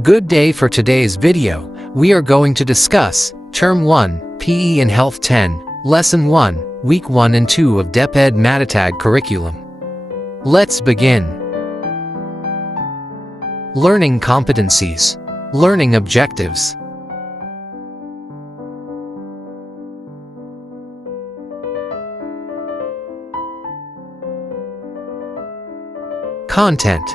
Good day. For today's video, we are going to discuss Term 1, PE and Health 10, Lesson 1, Week 1 and 2 of DEPED MATATAG curriculum. Let's begin. Learning competencies. Learning objectives. Content.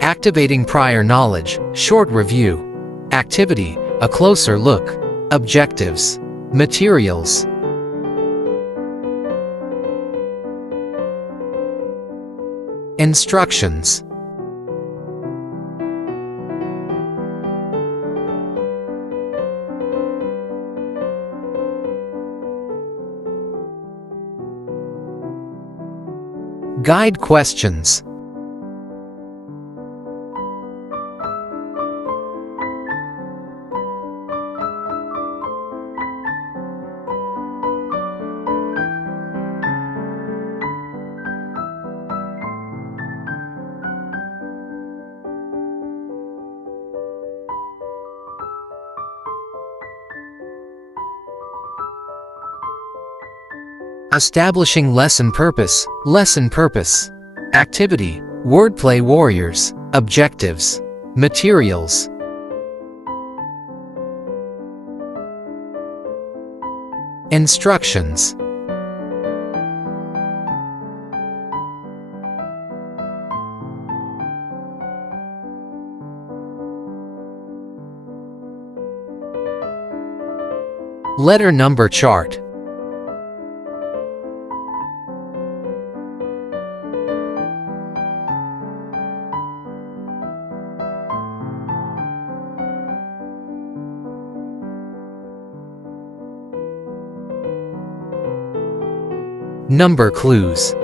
Activating prior knowledge, short review. Activity, a closer look. Objectives. Materials. Instructions. Guide questions. Establishing lesson purpose. Lesson purpose. Activity, wordplay warriors. Objectives. Materials. Instructions. Letter number chart. Number clues.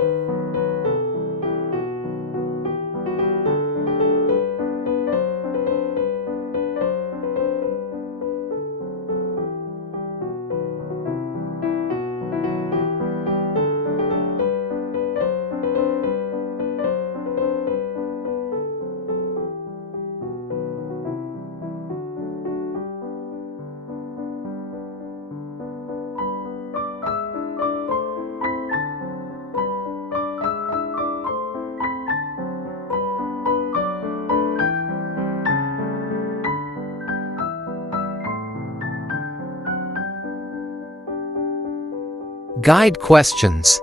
Guide questions.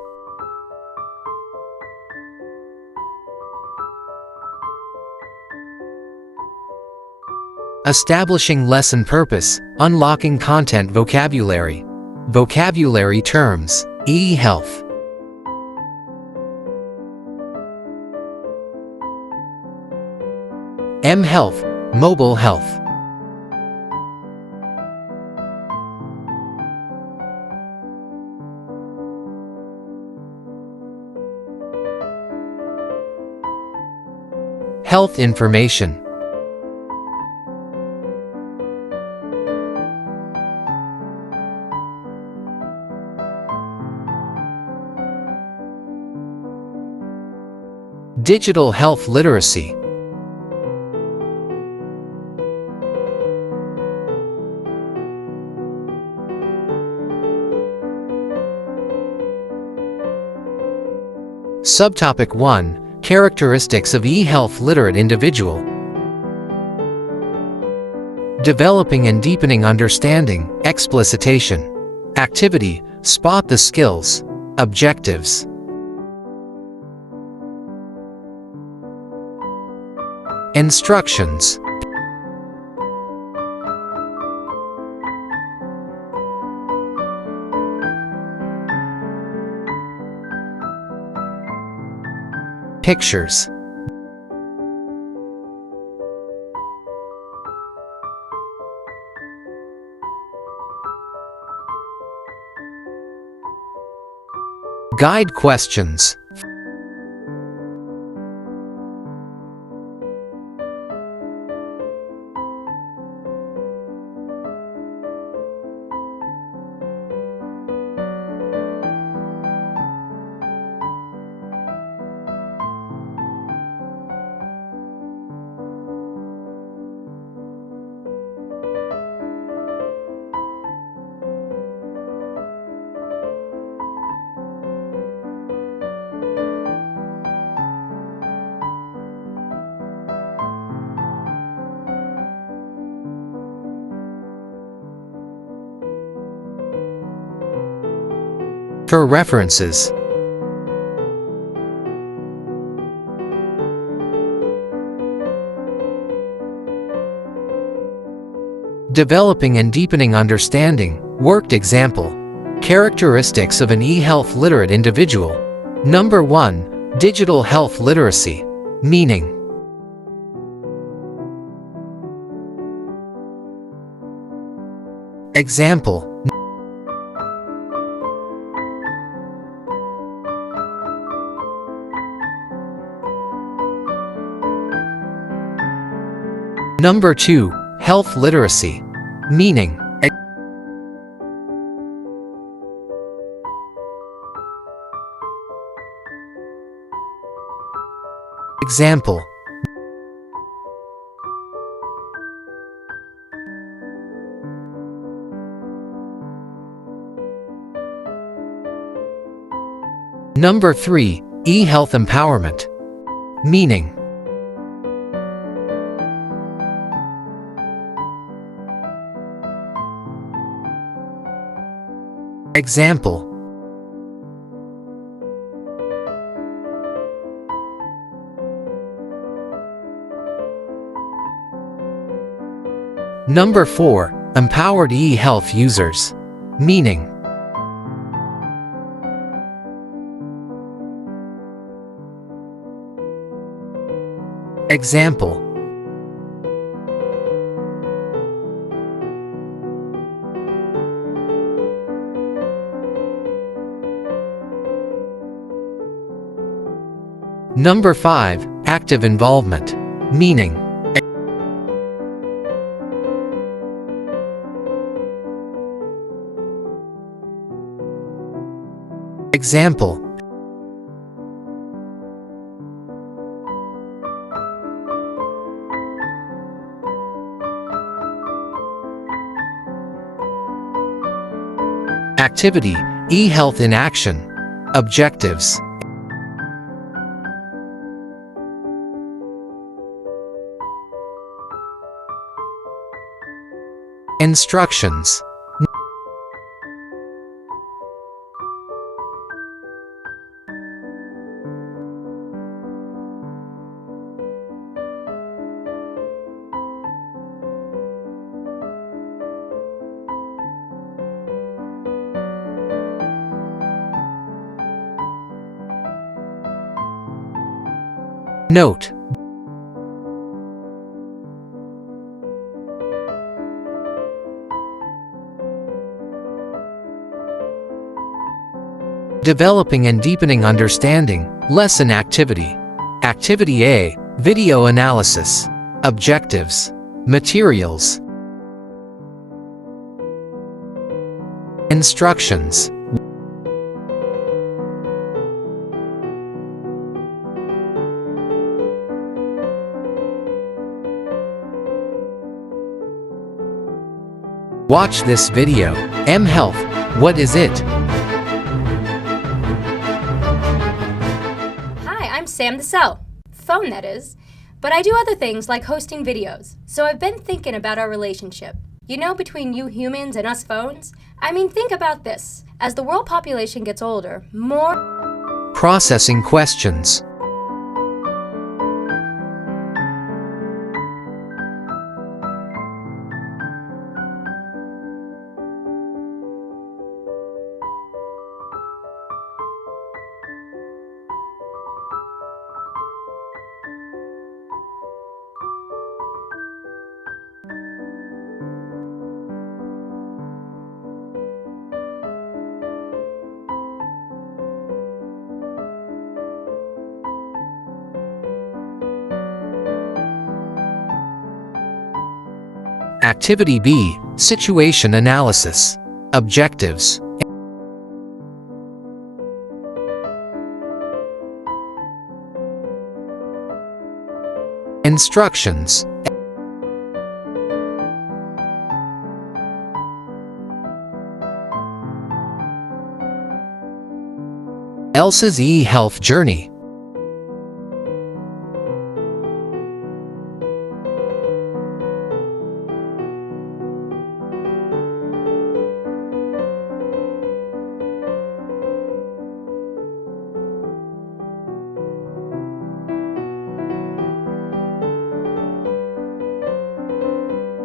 Establishing lesson purpose, unlocking content vocabulary. Vocabulary terms, e-health. M-health, mobile health. Health information. Digital health literacy. Subtopic 1. Characteristics of e-health literate individual. Developing and deepening understanding, explicitation. Activity, spot the skills. Objectives. Instructions. Pictures. Guide questions. For references. Developing and deepening understanding. Worked example. Characteristics of an e-health literate individual. Number 1. Digital health literacy. Meaning. Example. Number 2. Health literacy. Meaning. Example. Number 3. E-health empowerment. Meaning. Example. Number 4. Empowered e-health users. Meaning. Example. Number 5. Active involvement. Meaning. Example. Activity. E-health in action. Objectives. Instructions. Note. Developing and deepening understanding. Lesson activity. Activity A. Video analysis. Objectives. Materials. Instructions. Watch this video. M-Health. What is it? Hi, I'm Sam the Cell. Phone, that is. But I do other things like hosting videos. So I've been thinking about our relationship. You know, between you humans and us phones? I mean, think about this. As the world population gets older, more Processing questions. Activity B. Situation analysis. Objectives. Instructions. Elsa's e-health journey.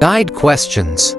Guide questions.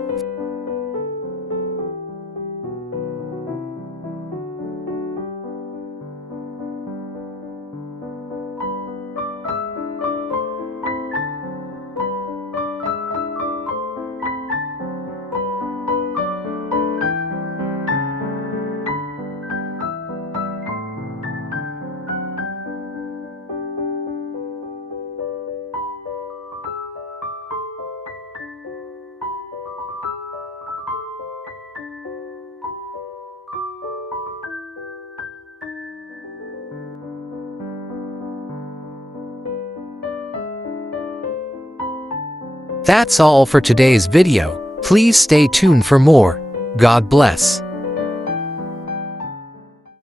That's all for today's video. Please stay tuned for more. God bless.